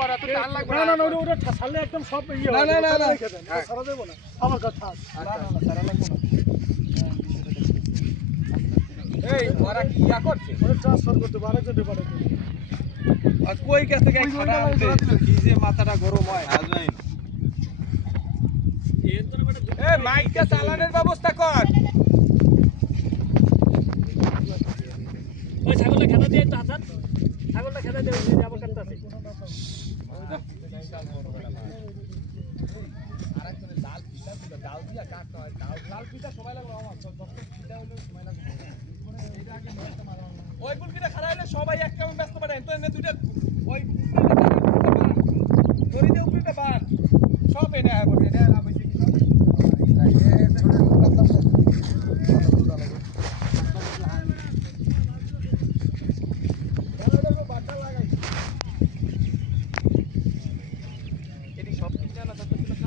করা তো টান লাগবে না না ওটা ছাড়লে একদম সব ইয়ে না না না না সারা দেব না আমার কথা না না সারা লাগবে না এই ওরা কি ইয়া করছে ওটা ট্রান্সফার করতে পারে যদি পারে আর কই কাছ থেকে খানা আনতে কি যে মাথাটা গরম হয় আজমাইন এ মাইকটা চালানোর ব্যবস্থা কর ওই ছাগলটা খেলা দিয়ে তো হাসান ছাগলটা খেলা দিয়ে ওই আবার কাটতে আছে আরেকজনের ডাল পিটা ছিল ডাল দিয়া কাটতে হয় ডাল পিটা সময় লাগবে আমার যত পিটা হলো সময় লাগবে ওই গুলকিটা খাড়া হলে সবাই এক কামে ব্যস্ত পারেন তো এনে দুইটা ওই ধরি দিয়ে উপরেটা বান সব এনে আয় বসে এনে না বসে কি সব এটি সব কিনে না